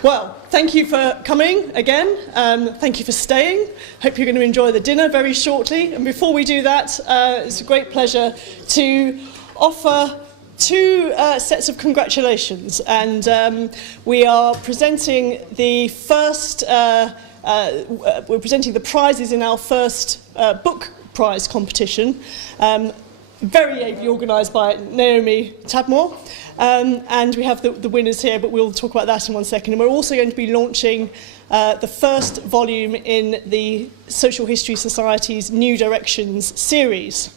Well, thank you for coming again. Thank you for staying. Hope you're going to enjoy the dinner very shortly. And before we do that, it's a great pleasure to offer two sets of congratulations. And we are presenting the first, we're presenting the prizes in our first book prize competition. Very ably organised by Naomi Tadmore. And we have the winners here, but we'll talk about that in one second. And we're also going to be launching the first volume in the Social History Society's New Directions series.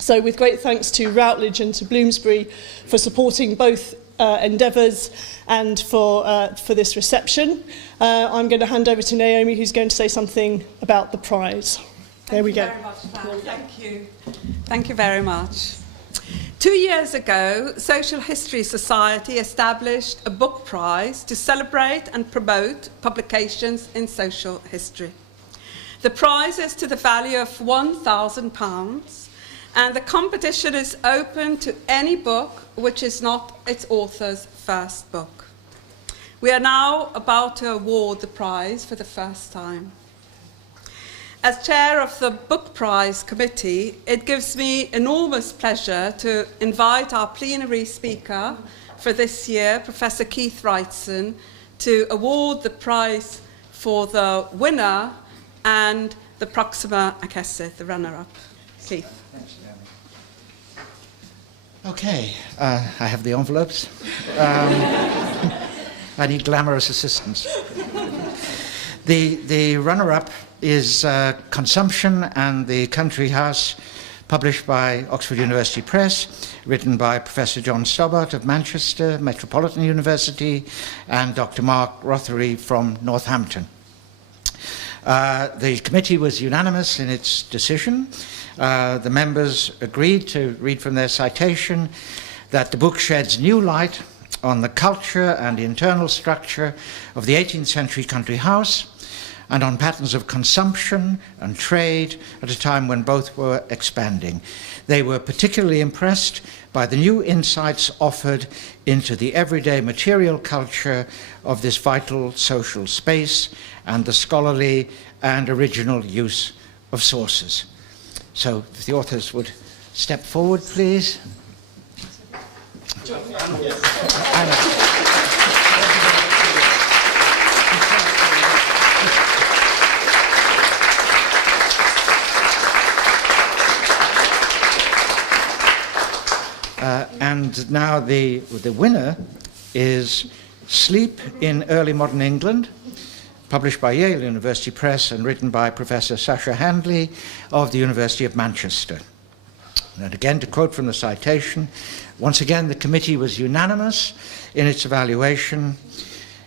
So with great thanks to Routledge and to Bloomsbury for supporting both endeavours and for this reception. I'm going to hand over to Naomi, who's going to say something about the prize. There we go. Thank you very much, Pam. Thank you. Thank you very much. 2 years ago, Social History Society established a book prize to celebrate and promote publications in social history. The prize is to the value of £1,000, and the competition is open to any book which is not its author's first book. We are now about to award the prize for the first time. As chair of the Book Prize Committee, it gives me enormous pleasure to invite our plenary speaker for this year, Professor Keith Wrightson, to award the prize for the winner and the Proxima Acesse, the runner-up. Keith. Thanks, Naomi. Okay, I have the envelopes. I need glamorous assistance. The runner-up is Consumption and the Country House, published by Oxford University Press, written by Professor John Stobart of Manchester Metropolitan University and Dr. Mark Rothery from Northampton. The committee was unanimous in its decision. The members agreed to read from their citation that the book sheds new light on the culture and internal structure of the 18th century country house, and on patterns of consumption and trade at a time when both were expanding. They were particularly impressed by the new insights offered into the everyday material culture of this vital social space and the scholarly and original use of sources. So if the authors would step forward, please. And now the winner is Sleep in Early Modern England, published by Yale University Press and written by Professor Sasha Handley of the University of Manchester. And again, to quote from the citation, once again, the committee was unanimous in its evaluation.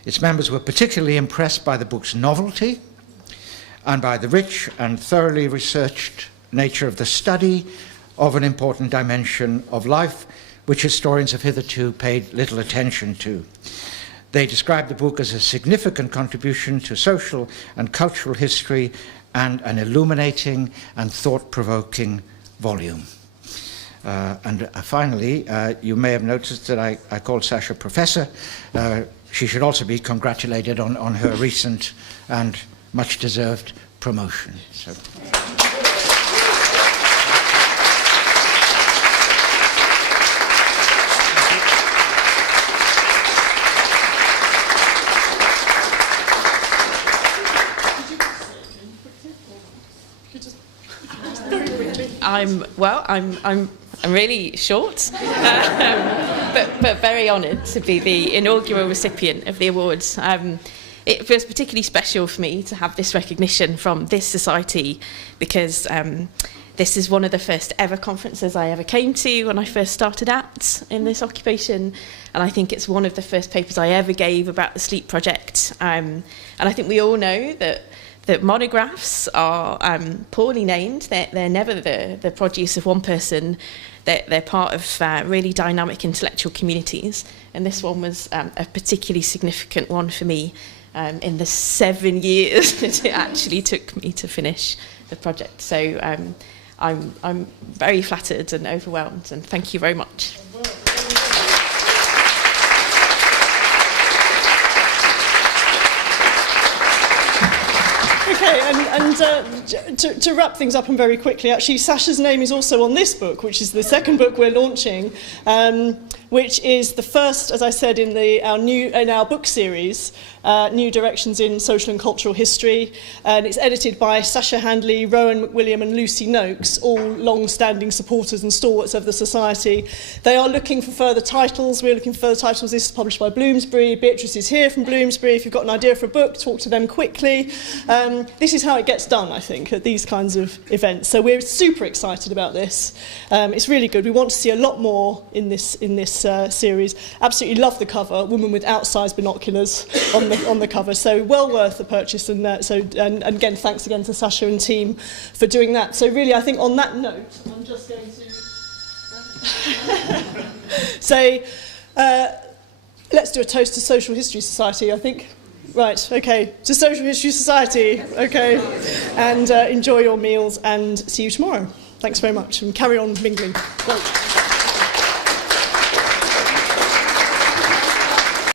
Its members were particularly impressed by the book's novelty and by the rich and thoroughly researched nature of the study of an important dimension of life which historians have hitherto paid little attention to. They describe the book as a significant contribution to social and cultural history and an illuminating and thought-provoking volume. Finally, you may have noticed that I called Sasha Professor. She should also be congratulated on her recent and much-deserved promotion. So. I'm really short, but very honoured to be the inaugural recipient of the awards. It feels particularly special for me to have this recognition from this society because this is one of the first ever conferences I ever came to when I first started out in this occupation, and I think it's one of the first papers I ever gave about the Sleep Project. And I think we all know that monographs are poorly named. They're never the produce of one person. They're part of really dynamic intellectual communities. And this one was a particularly significant one for me in the 7 years that it actually took me to finish the project. So I'm very flattered and overwhelmed, and thank you very much. Okay, to wrap things up and very quickly, actually, Sasha's name is also on this book, which is the second book we're launching, which is the first, as I said, in our book series, New Directions in Social and Cultural History, and it's edited by Sasha Handley, Rowan McWilliam and Lucy Noakes, all long-standing supporters and stalwarts of the Society. They are looking for further titles. We're looking for further titles. This is published by Bloomsbury. Beatrice is here from Bloomsbury. If you've got an idea for a book, talk to them quickly. This is how it gets done, I think, at these kinds of events. So we're super excited about this. It's really good. We want to see a lot more in this series. Absolutely love the cover. Woman with outsized binoculars on the cover. So well worth the purchase. And again, thanks again to Sasha and team for doing that. So really, I think on that note, I'm just going to say, let's do a toast to Social History Society, I think. Right, okay, to Social History Society, okay. And enjoy your meals and see you tomorrow. Thanks very much, and carry on mingling. Great.